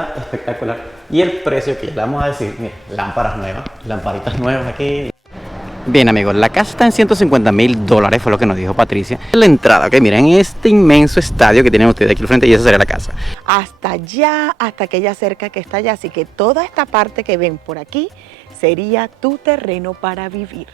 está espectacular. Y el precio que ya le vamos a decir, mira, lámparas nuevas, lamparitas nuevas aquí. Bien amigos, la casa está en $150.000, fue lo que nos dijo Patricia. La entrada, ok, miren este inmenso estadio que tienen ustedes aquí al frente y esa sería la casa. Hasta allá, hasta aquella cerca que está allá, así que toda esta parte que ven por aquí sería tu terreno para vivir.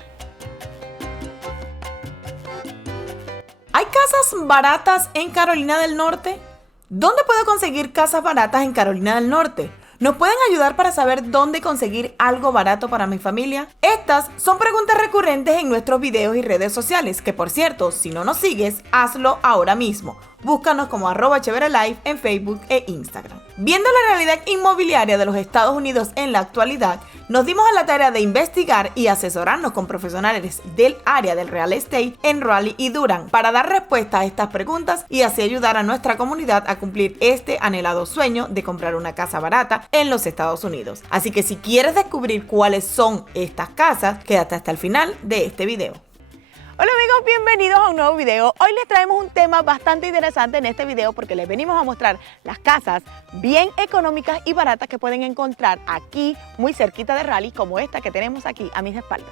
¿Hay casas baratas en Carolina del Norte? ¿Dónde puedo conseguir casas baratas en Carolina del Norte? ¿Nos pueden ayudar para saber dónde conseguir algo barato para mi familia? Estas son preguntas recurrentes en nuestros videos y redes sociales, que por cierto, si no nos sigues, hazlo ahora mismo. Búscanos como @cheverelife en Facebook e Instagram. Viendo la realidad inmobiliaria de los Estados Unidos en la actualidad, nos dimos a la tarea de investigar y asesorarnos con profesionales del área del real estate en Raleigh y Durham para dar respuesta a estas preguntas y así ayudar a nuestra comunidad a cumplir este anhelado sueño de comprar una casa barata en los Estados Unidos. Así que si quieres descubrir cuáles son estas casas, quédate hasta el final de este video. Hola amigos, bienvenidos a un nuevo video. Hoy les traemos un tema bastante interesante en este video porque les venimos a mostrar las casas bien económicas y baratas que pueden encontrar aquí muy cerquita de Raleigh, como esta que tenemos aquí a mis espaldas.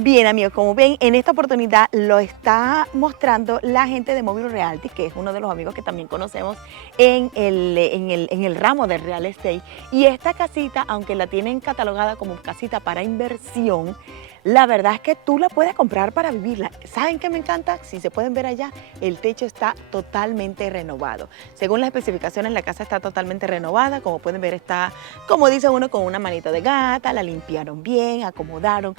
Bien amigos, como ven, en esta oportunidad lo está mostrando la gente de Mobile Realty, que es uno de los amigos que también conocemos en el ramo del real estate. Y esta casita, aunque la tienen catalogada como casita para inversión, la verdad es que tú la puedes comprar para vivirla. ¿Saben qué me encanta? Si se pueden ver allá, el techo está totalmente renovado. Según las especificaciones, la casa está totalmente renovada. Como pueden ver, está, como dice uno, con una manita de gata, la limpiaron bien, acomodaron.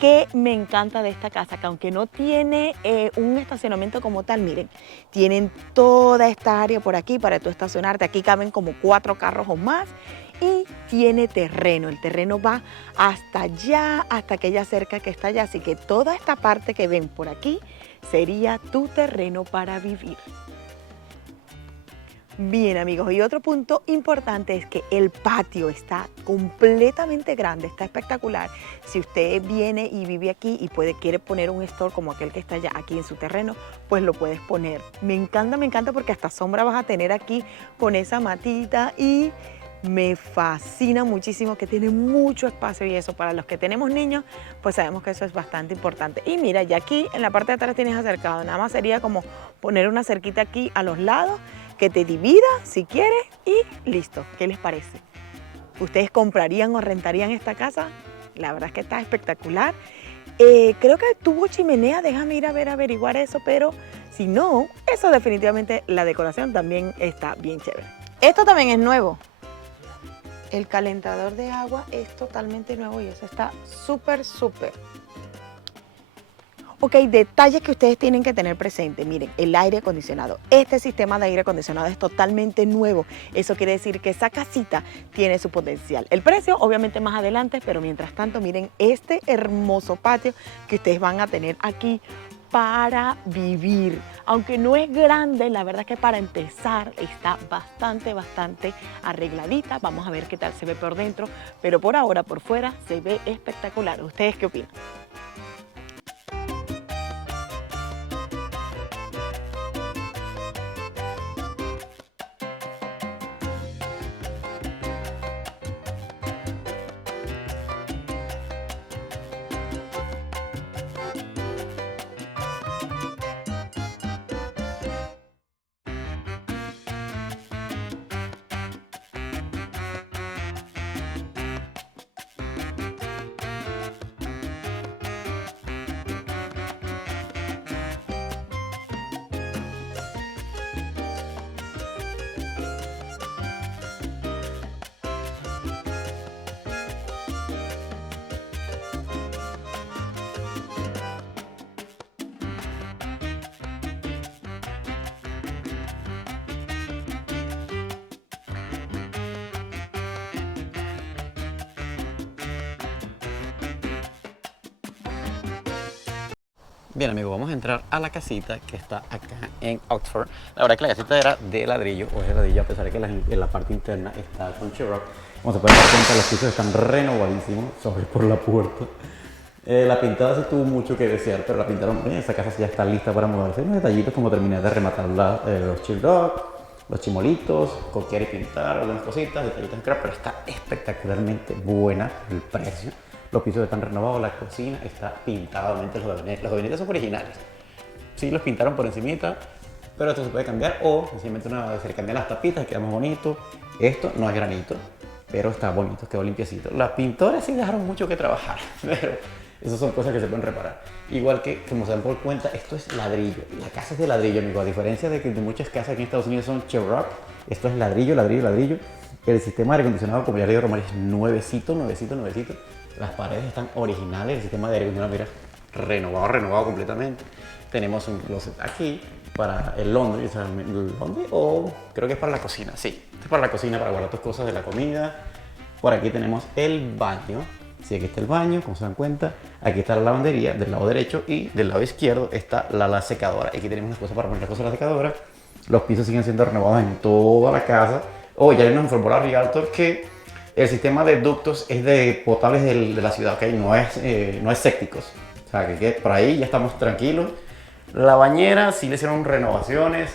Que me encanta de esta casa, que aunque no tiene un estacionamiento como tal, miren, tienen toda esta área por aquí para tú estacionarte. Aquí caben como 4 carros o más y tiene terreno. El terreno va hasta allá, hasta aquella cerca que está allá. Así que toda esta parte que ven por aquí sería tu terreno para vivir. Bien amigos, y otro punto importante es que el patio está completamente grande, está espectacular. Si usted viene y vive aquí y quiere poner un store como aquel que está allá aquí en su terreno, pues lo puedes poner. Me encanta porque hasta sombra vas a tener aquí con esa matita y me fascina muchísimo que tiene mucho espacio y eso para los que tenemos niños, pues sabemos que eso es bastante importante. Y mira, ya aquí en la parte de atrás tienes acercado, nada más sería como poner una cerquita aquí a los lados que te divida si quieres y listo. ¿Qué les parece? ¿Ustedes comprarían o rentarían esta casa? La verdad es que está espectacular. Creo que tuvo chimenea, déjame ir a averiguar eso, pero si no, eso definitivamente la decoración también está bien chévere. Esto también es nuevo. El calentador de agua es totalmente nuevo y eso está súper. Ok, detalles que ustedes tienen que tener presente. Miren, el aire acondicionado. Este sistema de aire acondicionado es totalmente nuevo. Eso quiere decir que esa casita tiene su potencial. El precio, obviamente, más adelante, pero mientras tanto, miren este hermoso patio que ustedes van a tener aquí para vivir. Aunque no es grande, la verdad es que para empezar está bastante arregladita. Vamos a ver qué tal se ve por dentro, pero por ahora, por fuera, se ve espectacular. ¿Ustedes qué opinan? Bien amigos, vamos a entrar a la casita que está acá en Oxford. La verdad es que la casita era de ladrillo, o es de ladrillo, a pesar de que en la parte interna está con sheetrock. Como se pueden dar cuenta, los pisos están renovadísimos, sobre por la puerta. La pintada sí tuvo mucho que desear, pero la pintaron bien. Esa casa ya está lista para mudarse. Hay unos detallitos como terminar de rematar los chill dog, los chimolitos, coquear y pintar, algunas cositas, detallitos en craft, pero está espectacularmente buena el precio. Los pisos están renovados, la cocina está pintada, obviamente los gabinetes son originales. Sí, los pintaron por encimita, pero esto se puede cambiar o sencillamente se le cambian las tapitas y queda más bonito. Esto no es granito, pero está bonito, quedó limpiecito. Las pintoras sí dejaron mucho que trabajar, pero esas son cosas que se pueden reparar. Igual que, como se dan por cuenta, esto es ladrillo. La casa es de ladrillo, amigo. A diferencia de que de muchas casas aquí en Estados Unidos son Sheetrock, esto es ladrillo, ladrillo, ladrillo. El sistema de aire acondicionado, como ya le digo, Román, es nuevecito, nuevecito, nuevecito. Las paredes están originales, el sistema de aire acondicionado, mira, renovado completamente. Tenemos un closet aquí para el laundry, o sea, el laundry, o creo que es para la cocina, sí. Esto es para la cocina, para guardar tus cosas de la comida. Por aquí tenemos el baño. Sí, aquí está el baño, como se dan cuenta. Aquí está la lavandería del lado derecho y del lado izquierdo está la secadora. Aquí tenemos unas cosas para poner las cosas en la secadora. Los pisos siguen siendo renovados en toda la casa. Oh, ya nos informó la Realtor que el sistema de ductos es de potables de la ciudad, ¿ok? No es sépticos. O sea, que por ahí ya estamos tranquilos. La bañera sí le hicieron renovaciones,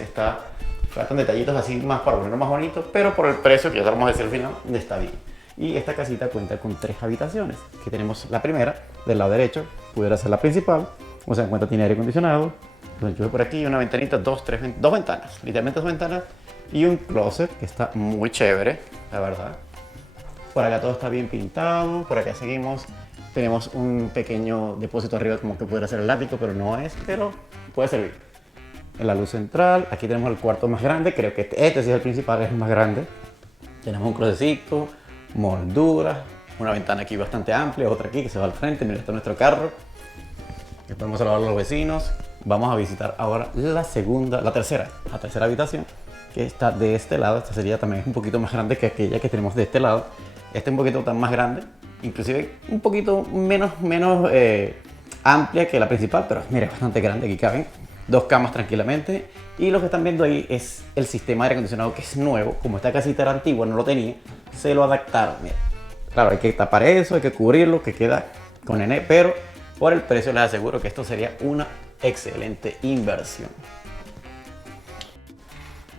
faltan detallitos así más para ponerlo más bonito, pero por el precio, que ya vamos a decir al final, está bien. Y esta casita cuenta con 3 habitaciones. Aquí tenemos la primera, del lado derecho, pudiera ser la principal. Como se dan cuenta, tiene aire acondicionado. Entonces yo por aquí una ventanita, dos ventanas, literalmente 2 ventanas. Y un closet que está muy chévere, la verdad. Por acá todo está bien pintado, por acá seguimos. Tenemos un pequeño depósito arriba como que pudiera ser el ático, pero no es, pero puede servir. En la luz central, aquí tenemos el cuarto más grande, creo que este sí es el principal, es el más grande. Tenemos un closetcito, molduras, una ventana aquí bastante amplia, otra aquí que se va al frente, mira, está nuestro carro. Aquí podemos saludar a los vecinos. Vamos a visitar ahora la tercera habitación, que está de este lado. Esta sería también un poquito más grande que aquella que tenemos de este lado. Este es un poquito más grande, inclusive un poquito menos amplia que la principal, pero mira, bastante grande. Aquí caben 2 camas tranquilamente. Y lo que están viendo ahí es el sistema de aire acondicionado, que es nuevo. Como esta casita era antigua, no lo tenía, se lo adaptaron. Mira. Claro, hay que tapar eso, hay que cubrirlo, que queda con N, pero por el precio les aseguro que esto sería una excelente inversión.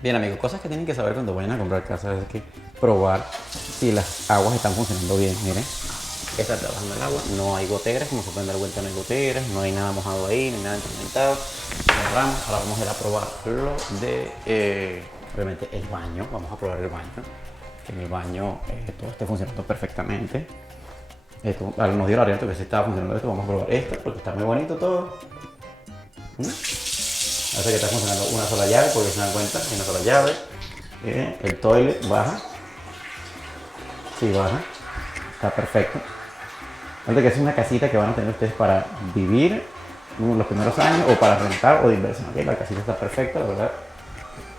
Bien, amigos, cosas que tienen que saber cuando vayan a comprar casa es que probar si las aguas están funcionando bien. Miren, está trabajando el agua, no hay goteras, como se pueden dar cuenta, no hay goteras, no hay nada mojado ahí, ni nada entormentado. Cerramos. Ahora vamos a ir a probar lo de, obviamente, el baño. Vamos a probar el baño. Que en el baño todo esté funcionando perfectamente. Nos dio la orientación que sí estaba funcionando esto. Vamos a probar esto porque está muy bonito todo. Parece que está funcionando una sola llave, porque se dan cuenta, hay una sola llave. El toilet baja. Sí, baja. Está perfecto. Fíjate que es una casita que van a tener ustedes para vivir los primeros años o para rentar o de inversión. ¿Okay? La casita está perfecta, la verdad.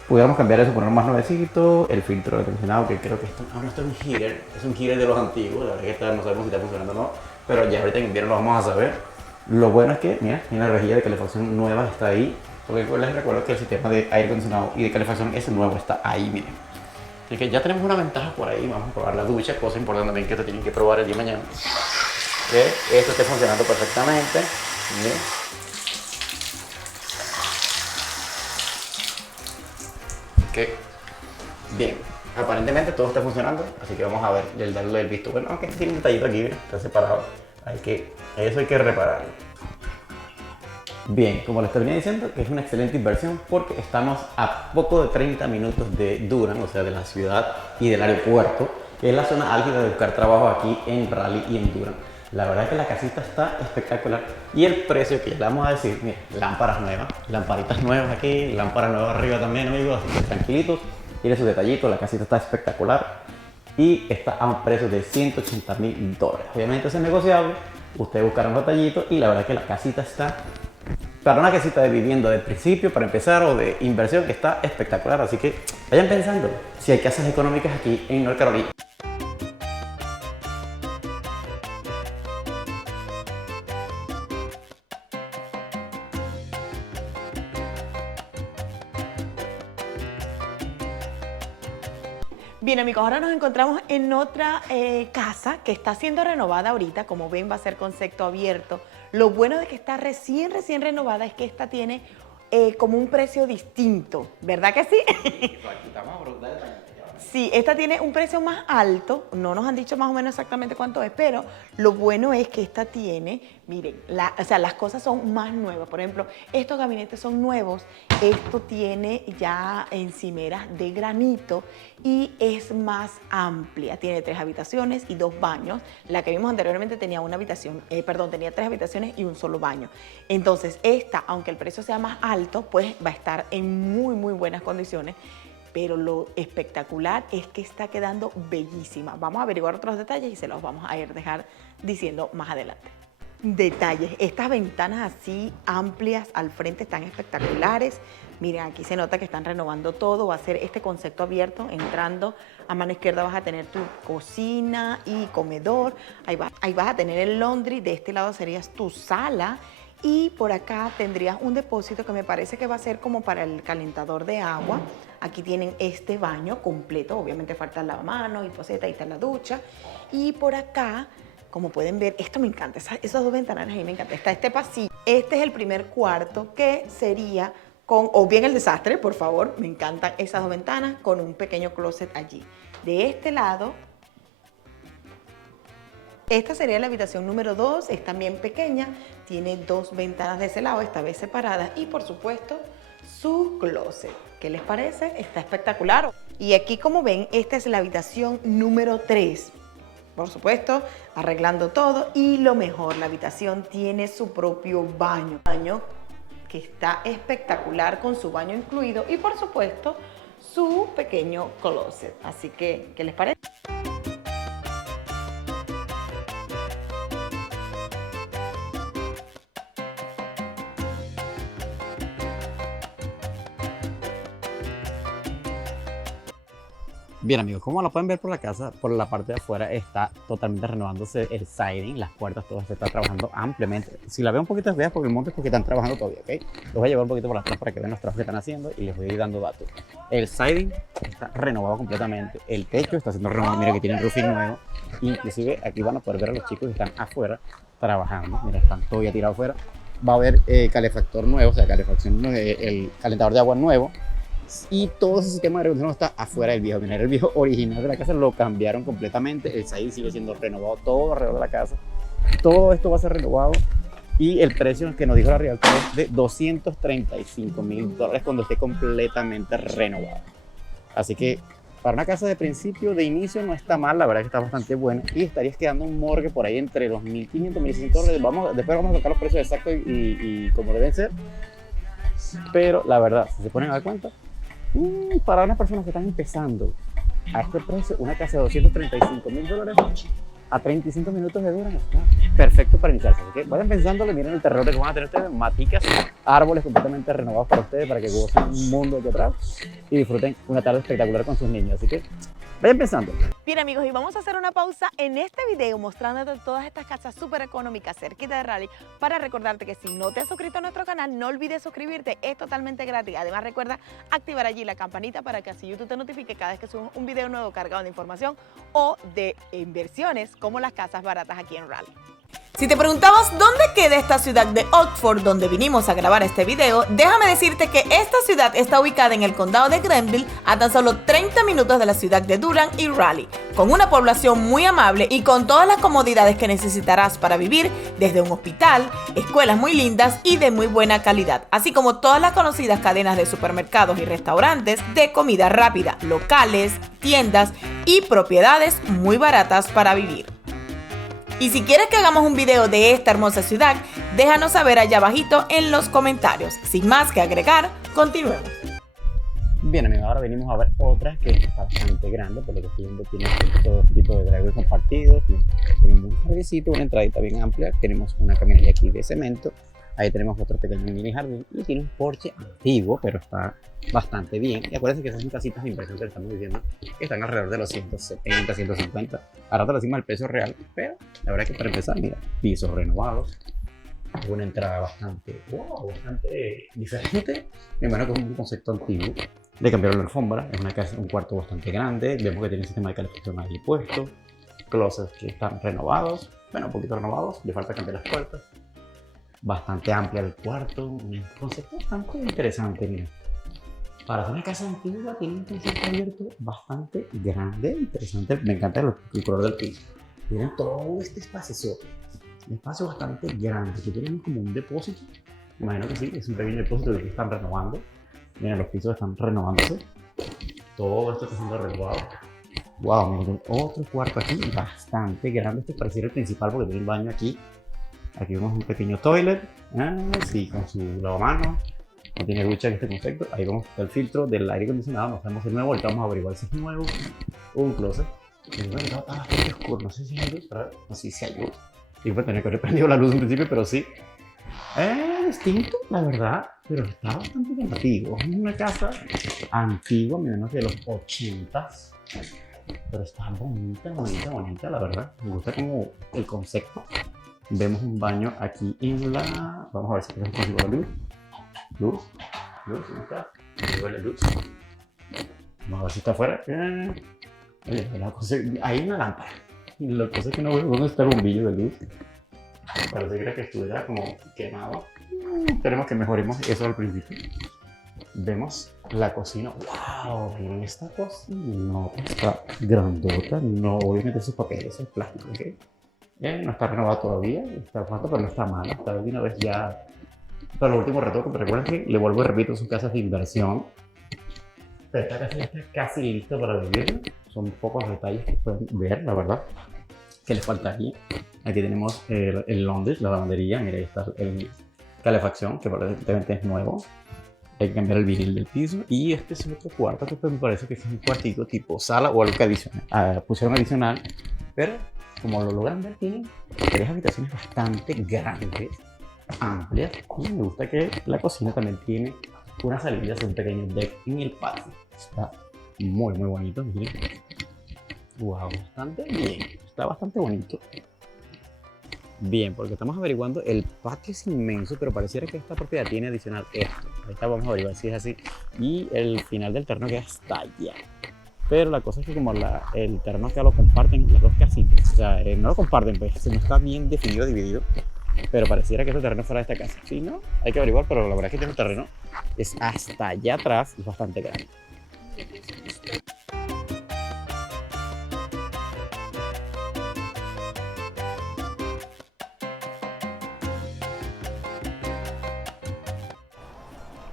Pudiéramos cambiar eso, ponerlo más nuevecito. El filtro de acondicionado, que creo que esto no es un heater, es un heater de los antiguos. La verdad que no sabemos si está funcionando o no, pero ya ahorita en invierno lo vamos a saber. Lo bueno es que, mira, la rejilla de calefacción nueva está ahí. Porque les recuerdo que el sistema de aire acondicionado y de calefacción ese nuevo está ahí, miren. Así que ya tenemos una ventaja por ahí. Vamos a probar la ducha, cosa importante también que te tienen que probar el día de mañana. Que esto esté funcionando perfectamente. Miren. Que bien, aparentemente todo está funcionando, así que vamos a ver, darle el visto bueno, aunque tiene un detallito aquí, mira, está separado, eso hay que repararlo. Bien, como les terminé diciendo, que es una excelente inversión porque estamos a poco de 30 minutos de Durham, o sea, de la ciudad y del aeropuerto, que es la zona álgida de buscar trabajo aquí en Raleigh y en Durham. La verdad es que la casita está espectacular y el precio que le vamos a decir, mira, lámparas nuevas, lamparitas nuevas aquí, lámparas nuevas arriba también, amigos, así que tranquilitos, tiene sus detallitos, la casita está espectacular y está a un precio de $180,000. Obviamente eso es negociable, ustedes buscaron un detallito y la verdad es que la casita está, para una casita de vivienda de principio, para empezar, o de inversión, está espectacular, así que vayan pensando si hay casas económicas aquí en North Carolina. Bien, amigos, ahora nos encontramos en otra casa que está siendo renovada ahorita. Como ven, va a ser concepto abierto. Lo bueno de que está recién renovada es que esta tiene como un precio distinto, ¿verdad que sí? Aquí estamos a brotar de tamaño. Sí, esta tiene un precio más alto, no nos han dicho más o menos exactamente cuánto es, pero lo bueno es que esta tiene, miren, o sea, las cosas son más nuevas. Por ejemplo, estos gabinetes son nuevos, esto tiene ya encimeras de granito y es más amplia. Tiene 3 habitaciones y 2 baños. La que vimos anteriormente tenía tenía 3 habitaciones y un solo baño. Entonces, esta, aunque el precio sea más alto, pues va a estar en muy buenas condiciones. Pero lo espectacular es que está quedando bellísima. Vamos a averiguar otros detalles y se los vamos a ir dejar diciendo más adelante. Detalles, estas ventanas así amplias al frente están espectaculares. Miren, aquí se nota que están renovando todo. Va a ser este concepto abierto. Entrando a mano izquierda vas a tener tu cocina y comedor. Ahí vas a tener el laundry. De este lado serías tu sala. Y por acá tendrías un depósito que me parece que va a ser como para el calentador de agua. Aquí tienen este baño completo, obviamente falta el lavamanos y poceta, ahí está la ducha. Y por acá, como pueden ver, esto me encanta, esas 2 ventanas ahí me encanta. Está este pasillo, este es el primer cuarto que sería con, o bien el desastre, por favor, me encantan esas 2 ventanas con un pequeño closet allí. De este lado, esta sería la habitación número 2, es también pequeña, tiene 2 ventanas de ese lado, esta vez separadas, y por supuesto su closet. ¿Qué les parece? Está espectacular. Y aquí, como ven, esta es la habitación número 3. Por supuesto, arreglando todo, y lo mejor, la habitación tiene su propio baño. Baño que está espectacular con su baño incluido y por supuesto su pequeño closet. Así que, ¿qué les parece? Bien amigos, como lo pueden ver por la casa, por la parte de afuera está totalmente renovándose el siding, las puertas, todo se está trabajando ampliamente. Si la veo un poquito desviada porque el monte es porque están trabajando todavía, ¿ok? Los voy a llevar un poquito por atrás para que vean los trabajos que están haciendo y les voy a ir dando datos. El siding está renovado completamente, el techo está siendo renovado, mira que tienen roofing nuevo, inclusive aquí van a poder ver a los chicos que están afuera trabajando, mira, están todavía tirados afuera. Va a haber calefactor nuevo, o sea, calefacción, el calentador de agua nuevo. Y todo ese sistema de regulación está afuera del viejo. Mira, el viejo original de la casa lo cambiaron completamente. El siding sigue siendo renovado todo alrededor de la casa. Todo esto va a ser renovado. Y el precio que nos dijo la Realtor es de $235,000 cuando esté completamente renovado. Así que para una casa de principio, de inicio, no está mal. La verdad que está bastante buena. Y estarías quedando un morgue por ahí entre los $1,500 y $1,600. Después vamos a tocar los precios exactos y como deben ser. Pero la verdad, si se ponen a dar cuenta, para unas personas que están empezando a este precio, una casa de $235,000 a 35 minutos de Durham está perfecto para iniciarse. Así que vayan pensándole, miren el terreno que van a tener ustedes, maticas, árboles completamente renovados para ustedes, para que gocen un mundo aquí atrás y disfruten una tarde espectacular con sus niños. Así que vayan pensando. Bien amigos, y vamos a hacer una pausa en este video mostrándote todas estas casas súper económicas cerquita de Raleigh para recordarte que si no te has suscrito a nuestro canal, no olvides suscribirte, es totalmente gratis. Además recuerda activar allí la campanita para que así YouTube te notifique cada vez que subamos un video nuevo cargado de información o de inversiones como las casas baratas aquí en Raleigh. Si te preguntabas dónde queda esta ciudad de Oxford donde vinimos a grabar este video, déjame decirte que esta ciudad está ubicada en el condado de Grenville a tan solo 30 minutos de la ciudad de Durham y Raleigh, con una población muy amable y con todas las comodidades que necesitarás para vivir, desde un hospital, escuelas muy lindas y de muy buena calidad, así como todas las conocidas cadenas de supermercados y restaurantes de comida rápida, locales, tiendas y propiedades muy baratas para vivir. Y si quieres que hagamos un video de esta hermosa ciudad, déjanos saber allá abajito en los comentarios. Sin más que agregar, continuemos. Bien amigos, ahora venimos a ver otra que está bastante grande, por lo que estoy viendo tiene todo tipo de driveways compartidos, tiene un jardíncito, una entradita bien amplia, tenemos una camioneta aquí de cemento, ahí tenemos otro pequeño mini jardín y tiene un porche antiguo, pero está bastante bien. Y acuérdense que esas son casitas de inversión que le estamos diciendo, que están alrededor de los 170, 150. Ahora te lo decimos el precio real, pero la verdad es que para empezar, mira, pisos renovados, una entrada bastante diferente. Me imagino que es un concepto antiguo. Le cambiaron la alfombra, es una casa, un cuarto bastante grande. Vemos que tiene un sistema de calefacción ahí puesto, closets que están renovados, bueno, un poquito renovados, le falta cambiar las puertas. bastante amplia el cuarto, un concepto bastante interesante, mira. Para hacer una casa antigua tiene un concepto abierto bastante grande, interesante. Me encanta el color del piso. Tienen todo este espacio, un espacio bastante grande. Aquí tenemos como un depósito. Imagino que sí, es un pequeño depósito que están renovando. Miren, los pisos están renovándose. Todo esto está siendo renovado. Wow, miren, otro cuarto aquí bastante grande. Este pareciera el principal porque tiene el baño aquí. Aquí vemos un pequeño toilet. Sí, con su lavamanos. No tiene ducha en este concepto. Ahí vemos el filtro del aire acondicionado. No sabemos si es nuevo. Ahorita vamos a averiguar si es nuevo o un closet. Y bueno, está bastante oscuro. No sé si hay luz. Pero no sé si hay luz. Y pues tenía que haber prendido la luz en principio, pero sí. Es distinto, la verdad. Pero está bastante llamativo. Es una casa antigua, menos de los 80s. Pero está bonita, bonita, bonita, la verdad. Me gusta como el concepto. Vemos un baño aquí en la... Vamos a ver si consigo la luz. Luz, ¿dónde está? ¿Me huele luz? Vamos a ver si está afuera. Oye, hay una lámpara. La cosa es que no veo dónde está el bombillo de luz. Parece que estuviera como quemado. Esperemos que mejoremos eso al principio. Vemos la cocina. ¡Wow! Miren esta cocina. Está grandota. No voy a meter sus papeles, es plástico, ¿ok? No está renovada todavía. Está falta, pero no está mala. Está de una vez ya. Para los últimos retoques, pero recuerden que le vuelvo y repito, son casas de inversión. Pero esta casa ya está casi lista para vivir. Son pocos detalles que pueden ver, la verdad, que les faltaría. Aquí tenemos el laundry, la lavandería. Mira, ahí está el calefacción, que aparentemente es nuevo. Hay que cambiar el vinil del piso. Y este es otro cuarto que me parece que es un cuartito tipo sala o algo que adicional. Pusieron adicional, pero como lo logran ver, tienen 3 habitaciones bastante grandes, amplias. Y me gusta que la cocina también tiene unas salidas, un pequeño deck en el patio. Está muy, muy bonito. Miren. Wow, bastante bien. Está bastante bonito. Bien, porque estamos averiguando, el patio es inmenso, pero pareciera que esta propiedad tiene adicional esto. Ahorita vamos a averiguar si es así. Y el final del terreno queda hasta allá. Pero la cosa es que como el terreno acá lo comparten las dos casitas, o sea, no lo comparten, pues no está bien definido, dividido. Pero pareciera que este terreno fuera de esta casa. Sí, ¿no? Hay que averiguar, pero la verdad es que este terreno es hasta allá atrás y es bastante grande.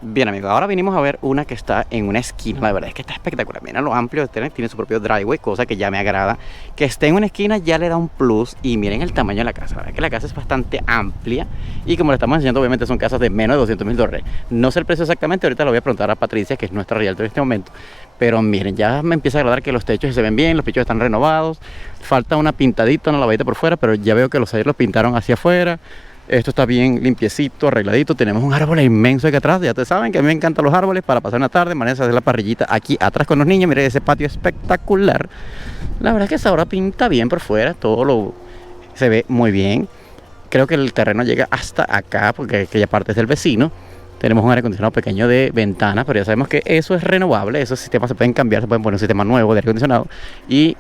Bien, amigos, ahora vinimos a ver una que está en una esquina. La verdad es que está espectacular. Miren lo amplio, tiene su propio driveway, cosa que ya me agrada. Que esté en una esquina ya le da un plus. Y miren el tamaño de la casa. La verdad es que la casa es bastante amplia. Y como le estamos enseñando, obviamente son casas de menos de $200,000. No sé el precio exactamente, ahorita lo voy a preguntar a Patricia, que es nuestra realtor en este momento. Pero miren, ya me empieza a agradar que los techos se ven bien, los techos están renovados. Falta una pintadita, una lavadita por fuera, pero ya veo que los ayer los pintaron hacia afuera. Esto está bien limpiecito, arregladito. Tenemos un árbol inmenso aquí atrás. Ya te saben que a mí me encantan los árboles para pasar una tarde. Mañana se hace la parrillita aquí atrás con los niños. Miren ese patio espectacular. La verdad es que esa hora pinta bien por fuera. Se ve muy bien. Creo que el terreno llega hasta acá porque aquella parte es del vecino. Tenemos un aire acondicionado pequeño de ventanas, pero ya sabemos que eso es renovable. Esos sistemas se pueden cambiar, se pueden poner un sistema nuevo de aire acondicionado y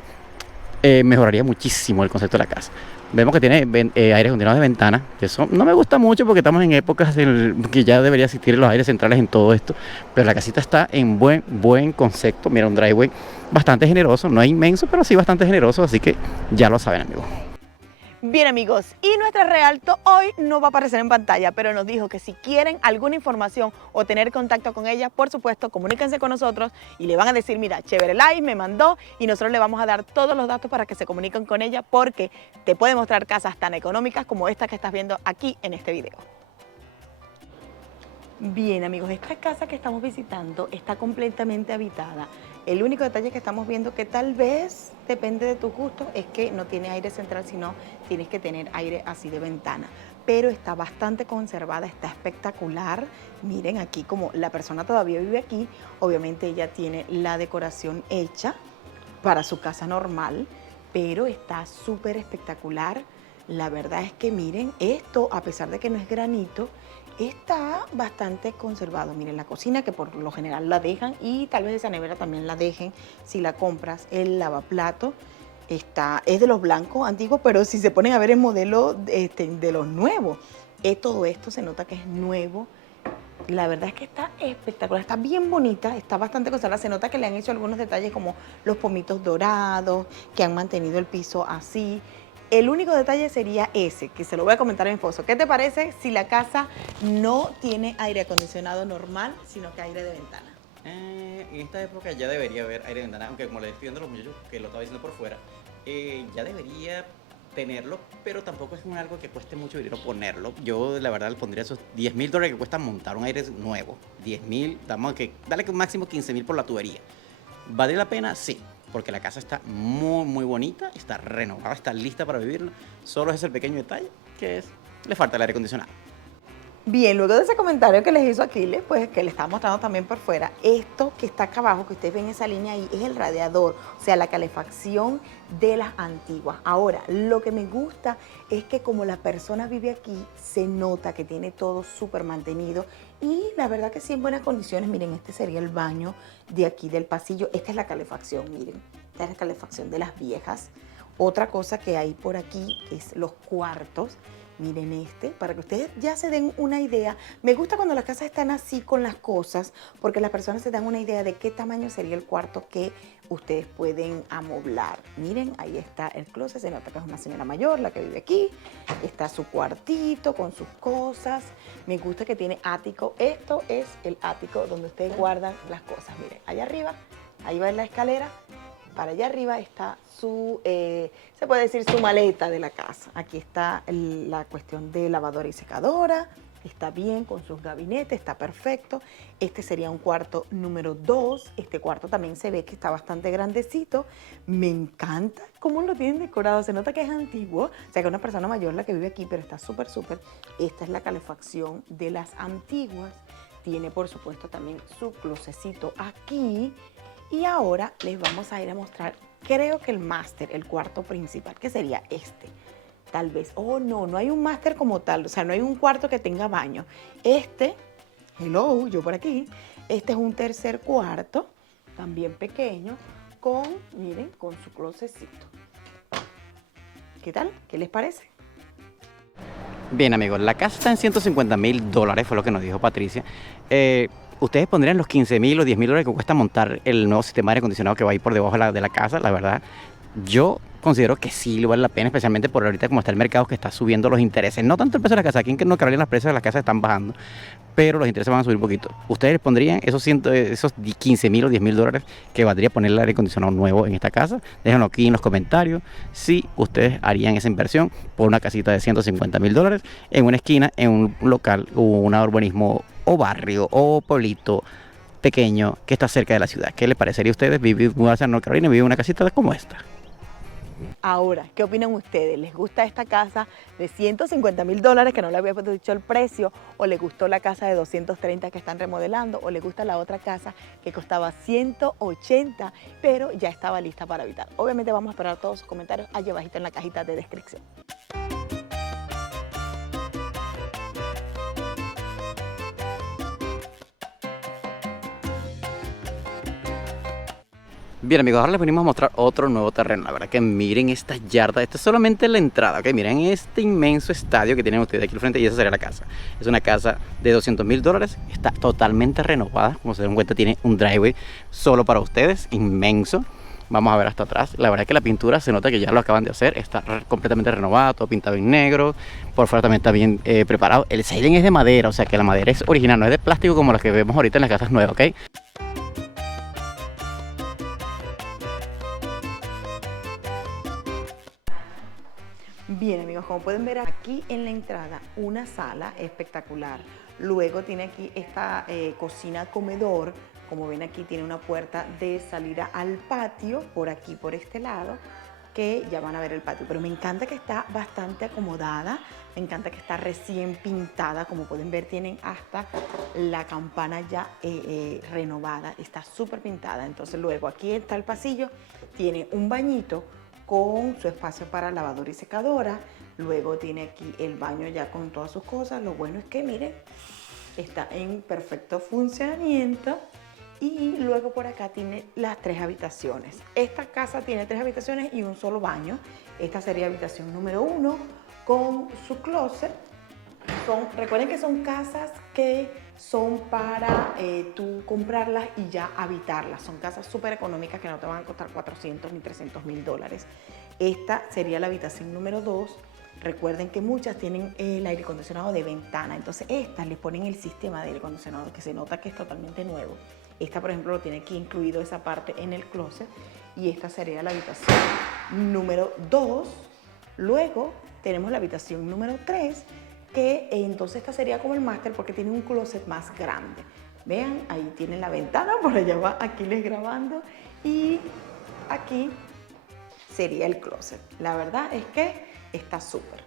mejoraría muchísimo el concepto de la casa. Vemos que tiene aire acondicionado de ventana. Eso no me gusta mucho porque estamos en épocas en que ya debería existir los aires centrales en todo esto. Pero la casita está en buen concepto. Mira, un driveway bastante generoso. No es inmenso, pero sí bastante generoso. Así que ya lo saben, amigos. Bien, amigos, y nuestra realtor hoy no va a aparecer en pantalla, pero nos dijo que si quieren alguna información o tener contacto con ella, por supuesto, comuníquense con nosotros y le van a decir, mira, Chévere Live me mandó y nosotros le vamos a dar todos los datos para que se comuniquen con ella porque te puede mostrar casas tan económicas como esta que estás viendo aquí en este video. Bien, amigos, esta casa que estamos visitando está completamente habitada. El único detalle que estamos viendo que tal vez depende de tus gustos es que no tiene aire central, sino tienes que tener aire así de ventana. Pero está bastante conservada, está espectacular. Miren aquí como la persona todavía vive aquí. Obviamente ella tiene la decoración hecha para su casa normal, pero está súper espectacular. La verdad es que miren, esto a pesar de que no es granito, está bastante conservado. Miren la cocina que por lo general la dejan y tal vez esa nevera también la dejen si la compras. El lavaplato es de los blancos antiguos, pero si se ponen a ver el modelo de los nuevos. Todo esto se nota que es nuevo. La verdad es que está espectacular, está bien bonita, está bastante conservada. Se nota que le han hecho algunos detalles como los pomitos dorados, que han mantenido el piso así. El único detalle sería ese, que se lo voy a comentar a mi esposo. ¿Qué te parece si la casa no tiene aire acondicionado normal, sino que aire de ventana? En esta época ya debería haber aire de ventana, aunque como le estoy viendo a los muchachos que lo estaba diciendo por fuera, ya debería tenerlo, pero tampoco es algo que cueste mucho dinero ponerlo. Yo la verdad le pondría esos $10,000 que cuesta montar un aire nuevo. 10,000, dale que un máximo 15,000 por la tubería. ¿Vale la pena? Sí, porque la casa está muy bonita, está renovada, está lista para vivirla. Solo es el pequeño detalle que le falta el aire acondicionado. Bien, luego de ese comentario que les hizo Aquiles, pues que le está mostrando también por fuera, esto que está acá abajo, que ustedes ven esa línea ahí, es el radiador, o sea, la calefacción de las antiguas. Ahora, lo que me gusta es que como la persona vive aquí, se nota que tiene todo súper mantenido y la verdad que sí en buenas condiciones. Miren, este sería el baño de aquí del pasillo. Esta es la calefacción, miren, esta es la calefacción de las viejas. Otra cosa que hay por aquí es los cuartos. Miren para que ustedes ya se den una idea. Me gusta cuando las casas están así con las cosas, porque las personas se dan una idea de qué tamaño sería el cuarto que ustedes pueden amoblar. Miren, ahí está el closet, se nota que es una señora mayor la que vive aquí. Está su cuartito con sus cosas. Me gusta que tiene ático. Esto es el ático donde ustedes guardan las cosas. Miren, allá arriba, ahí va la escalera. Para allá arriba está se puede decir su maleta de la casa. Aquí está la cuestión de lavadora y secadora. Está bien con sus gabinetes, está perfecto. Este sería un cuarto número 2. Este cuarto también se ve que está bastante grandecito. Me encanta cómo lo tienen decorado. Se nota que es antiguo. O sea, que es una persona mayor la que vive aquí, pero está súper. Esta es la calefacción de las antiguas. Tiene, por supuesto, también su closecito aquí. Y ahora les vamos a ir a mostrar, creo que el máster, el cuarto principal, que sería este. Tal vez, no hay un máster como tal, o sea, no hay un cuarto que tenga baño. Yo por aquí, este es un tercer cuarto, también pequeño, miren, con su closecito. ¿Qué tal? ¿Qué les parece? Bien amigos, la casa está en $150,000, fue lo que nos dijo Patricia. Ustedes pondrían los $15,000 o $10,000 que cuesta montar el nuevo sistema de aire acondicionado que va a ir por debajo de la casa. La verdad, yo considero que sí le vale la pena, especialmente por ahorita como está el mercado que está subiendo los intereses. No tanto el precio de la casa, aquí en North Carolina los precios de las casas están bajando, pero los intereses van a subir un poquito. ¿Ustedes pondrían esos $15,000 o $10,000 que valdría poner el aire acondicionado nuevo en esta casa? Déjenlo aquí en los comentarios si ustedes harían esa inversión por una casita de $150,000 en una esquina, en un local o un urbanismo o barrio o pueblito pequeño que está cerca de la ciudad. ¿Qué les parecería a ustedes mudarse a North Carolina y vivir en una casita como esta? Ahora, ¿qué opinan ustedes? ¿Les gusta esta casa de $150,000 que no le había dicho el precio? ¿O les gustó la casa de 230 que están remodelando? ¿O les gusta la otra casa que costaba 180 pero ya estaba lista para habitar? Obviamente vamos a esperar todos sus comentarios allí abajito en la cajita de descripción. Bien amigos, ahora les venimos a mostrar otro nuevo terreno. La verdad que miren esta yarda, esta es solamente la entrada, ¿ok? Miren este inmenso estadio que tienen ustedes aquí al frente y esa sería la casa. Es una casa de $200,000, está totalmente renovada, como se dan cuenta tiene un driveway solo para ustedes, inmenso. Vamos a ver hasta atrás, la verdad que la pintura se nota que ya lo acaban de hacer, está completamente renovada, todo pintado en negro, por fuera también está bien preparado. El siding es de madera, o sea que la madera es original, no es de plástico como las que vemos ahorita en las casas nuevas, ¿ok? Bien amigos, como pueden ver aquí en la entrada una sala espectacular. Luego tiene aquí esta cocina comedor. Como ven aquí tiene una puerta de salida al patio, por aquí, por este lado, que ya van a ver el patio. Pero me encanta que está bastante acomodada, me encanta que está recién pintada. Como pueden ver tienen hasta la campana ya renovada, está súper pintada. Entonces luego aquí está el pasillo, tiene un bañito con su espacio para lavadora y secadora. Luego tiene aquí el baño ya con todas sus cosas. Lo bueno es que miren, está en perfecto funcionamiento. Y luego por acá tiene las 3 habitaciones. Esta casa tiene 3 habitaciones y un solo baño. Esta sería habitación número 1 con su closet. Recuerden que son casas que son para tú comprarlas y ya habitarlas. Son casas súper económicas que no te van a costar 400 ni 300 mil dólares. Esta sería la habitación número 2. Recuerden que muchas tienen el aire acondicionado de ventana, entonces estas les ponen el sistema de aire acondicionado que se nota que es totalmente nuevo. Esta, por ejemplo, lo tiene aquí incluido esa parte en el closet y esta sería la habitación número 2. Luego tenemos la habitación número 3, que entonces esta sería como el máster porque tiene un closet más grande. Vean, ahí tienen la ventana, por allá va Aquiles grabando y aquí sería el closet. La verdad es que está súper.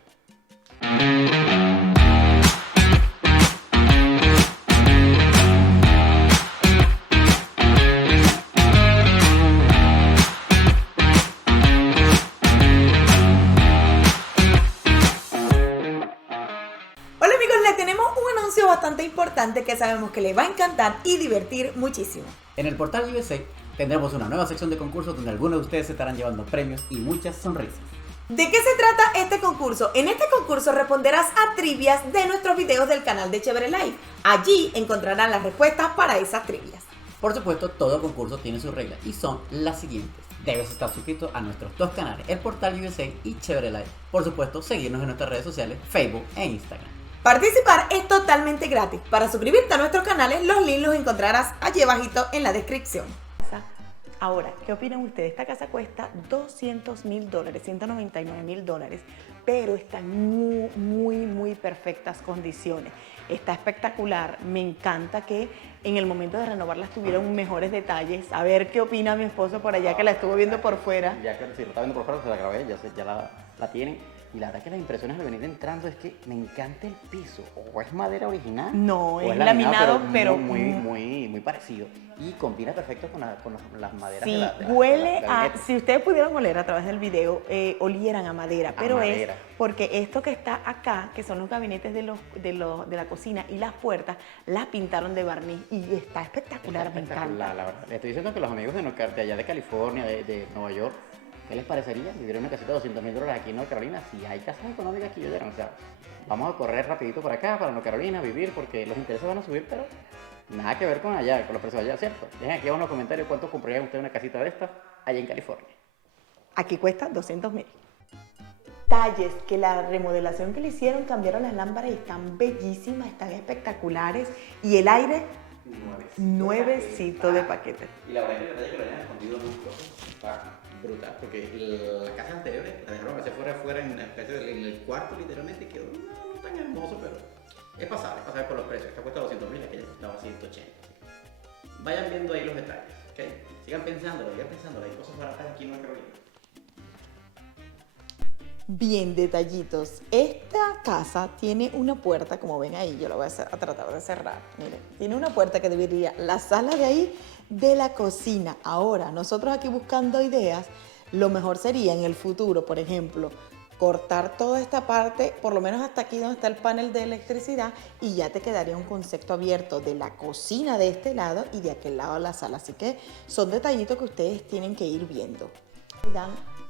Hola amigos, les tenemos un anuncio bastante importante que sabemos que les va a encantar y divertir muchísimo. En el portal USA tendremos una nueva sección de concursos donde algunos de ustedes se estarán llevando premios y muchas sonrisas. ¿De qué se trata este concurso? En este concurso responderás a trivias de nuestros videos del canal de Chévere Live. Allí encontrarán las respuestas para esas trivias. Por supuesto, todo concurso tiene sus reglas y son las siguientes. Debes estar suscrito a nuestros dos canales, el portal USA y Chévere Live. Por supuesto, seguirnos en nuestras redes sociales, Facebook e Instagram. Participar es totalmente gratis. Para suscribirte a nuestros canales, los links los encontrarás allí abajito en la descripción. Ahora, ¿qué opinan ustedes? Esta casa cuesta 200 mil dólares, 199 mil dólares, pero está en muy perfectas condiciones. Está espectacular. Me encanta que en el momento de renovarla tuvieron mejores detalles. A ver qué opina mi esposo por allá, que la estuvo viendo por fuera. Ya que si lo está viendo por fuera, se la grabé, ya la tienen. Y la verdad que las impresiones al venir entrando es que me encanta el piso. O es madera original. No, o es laminado, pero muy parecido. Y combina perfecto con las maderas. Sí, de la huele a, gaveta. si ustedes pudieran oler a través del video, olieran a madera, pero madera. es porque esto que está acá, que son los gabinetes de la cocina y las puertas, las pintaron de barniz y está espectacular, me encanta. La verdad. Le estoy diciendo que los amigos de allá de California, de Nueva York, ¿qué les parecería vivir en una casita de 200 mil dólares aquí en North Carolina? Si hay casas económicas aquí, oyeron, o sea, vamos a correr rapidito para acá, para North Carolina, vivir, porque los intereses van a subir, pero nada que ver con allá, con los precios allá, ¿cierto? Dejen aquí abajo en los comentarios cuánto compraría usted una casita de estas allá en California. Aquí cuesta 200 mil. Detalles, que la remodelación que le hicieron, cambiaron las lámparas y están bellísimas, están espectaculares y el aire nuevecito de paquete. Y la verdad es que lo hayan escondido en un closet está brutal, porque las casas anteriores la dejaron hacia fuera en el cuarto literalmente, quedó no tan hermoso, pero es pasable por los precios. Esta cuesta 200 mil, aquella costaba 180. Vayan viendo ahí los detalles, ¿ok? Sigan pensándolo, hay cosas baratas aquí en Nueva Carolina. Bien, detallitos. Esta casa tiene una puerta, como ven ahí, yo la voy a tratar de cerrar. Miren, tiene una puerta que dividiría la sala de ahí de la cocina. Ahora, nosotros aquí buscando ideas, lo mejor sería en el futuro, por ejemplo, cortar toda esta parte, por lo menos hasta aquí donde está el panel de electricidad, y ya te quedaría un concepto abierto de la cocina de este lado y de aquel lado de la sala. Así que son detallitos que ustedes tienen que ir viendo.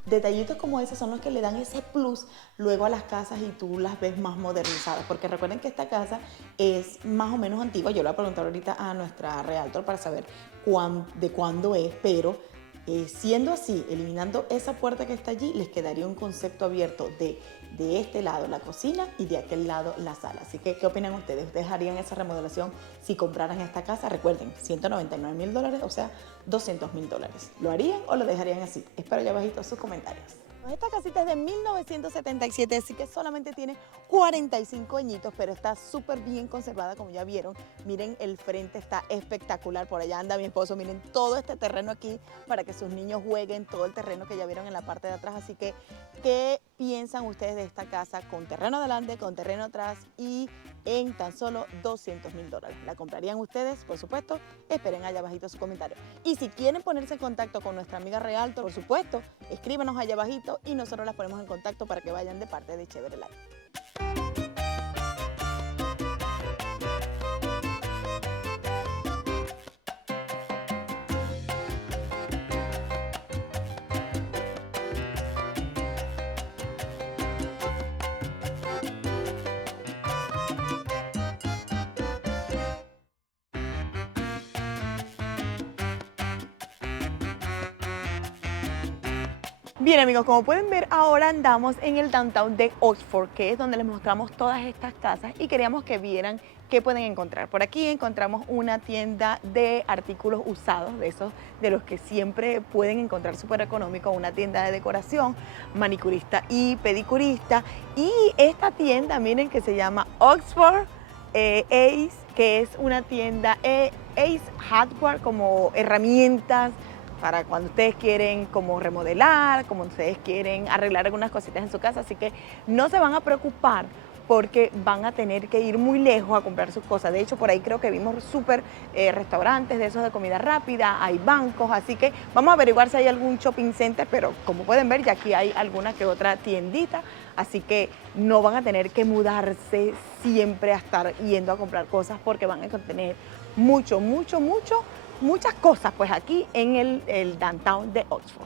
Detallitos como esos son los que le dan ese plus luego a las casas y tú las ves más modernizadas, porque recuerden que esta casa es más o menos antigua. Yo le voy a preguntar ahorita a nuestra realtor para saber de cuándo es, pero siendo así, eliminando esa puerta que está allí, les quedaría un concepto abierto de este lado la cocina y de aquel lado la sala. Así que, ¿qué opinan ustedes? ¿Ustedes harían esa remodelación si compraran esta casa? Recuerden, 199 mil dólares, o sea, 200 mil dólares. ¿Lo harían o lo dejarían así? Espero allá abajito sus comentarios. Esta casita es de 1977, así que solamente tiene 45 añitos, pero está súper bien conservada, como ya vieron. Miren, el frente está espectacular. Por allá anda mi esposo. Miren todo este terreno aquí para que sus niños jueguen, todo el terreno que ya vieron en la parte de atrás. Así que, ¿qué piensan ustedes de esta casa con terreno adelante, con terreno atrás y en tan solo 200 mil dólares? ¿La comprarían ustedes? Por supuesto, esperen allá abajito sus comentarios. Y si quieren ponerse en contacto con nuestra amiga Realtor, por supuesto, escríbanos allá abajito y nosotros las ponemos en contacto para que vayan de parte de Chévere Live. Bien amigos, como pueden ver ahora andamos en el downtown de Oxford, que es donde les mostramos todas estas casas y queríamos que vieran qué pueden encontrar. Por aquí encontramos una tienda de artículos usados, de esos de los que siempre pueden encontrar súper económico, una tienda de decoración, manicurista y pedicurista. Y esta tienda, miren, que se llama Oxford Ace, que es una tienda Ace Hardware, como herramientas para cuando ustedes quieren como remodelar, como ustedes quieren arreglar algunas cositas en su casa. Así que no se van a preocupar porque van a tener que ir muy lejos a comprar sus cosas. De hecho, por ahí creo que vimos súper restaurantes de esos de comida rápida, hay bancos, así que vamos a averiguar si hay algún shopping center, pero como pueden ver ya aquí hay alguna que otra tiendita, así que no van a tener que mudarse siempre a estar yendo a comprar cosas porque van a tener muchas cosas pues aquí en el downtown de Oxford.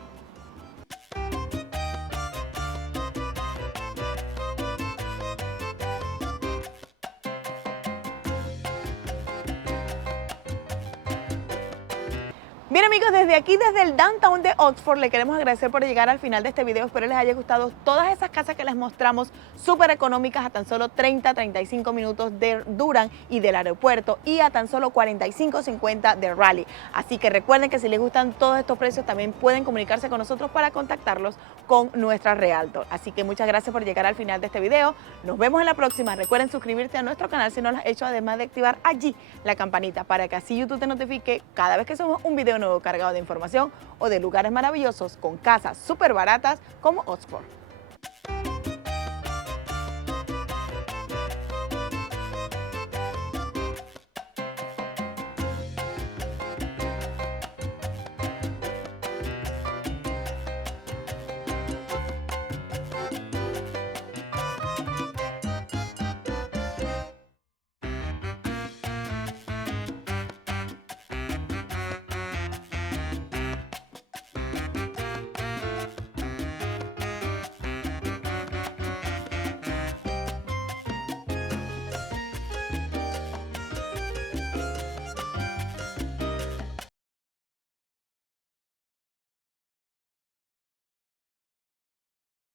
Bien amigos, desde aquí, desde el downtown de Oxford, le queremos agradecer por llegar al final de este video. Espero les haya gustado todas esas casas que les mostramos, súper económicas, a tan solo 30-35 minutos de Durham y del aeropuerto, y a tan solo 45-50 de Raleigh. Así que recuerden que si les gustan todos estos precios, también pueden comunicarse con nosotros para contactarlos con nuestra Realtor. Así que muchas gracias por llegar al final de este video. Nos vemos en la próxima. Recuerden suscribirse a nuestro canal si no lo has hecho, además de activar allí la campanita para que así YouTube te notifique cada vez que subamos un video nuevo cargado de información o de lugares maravillosos con casas súper baratas como Oxford.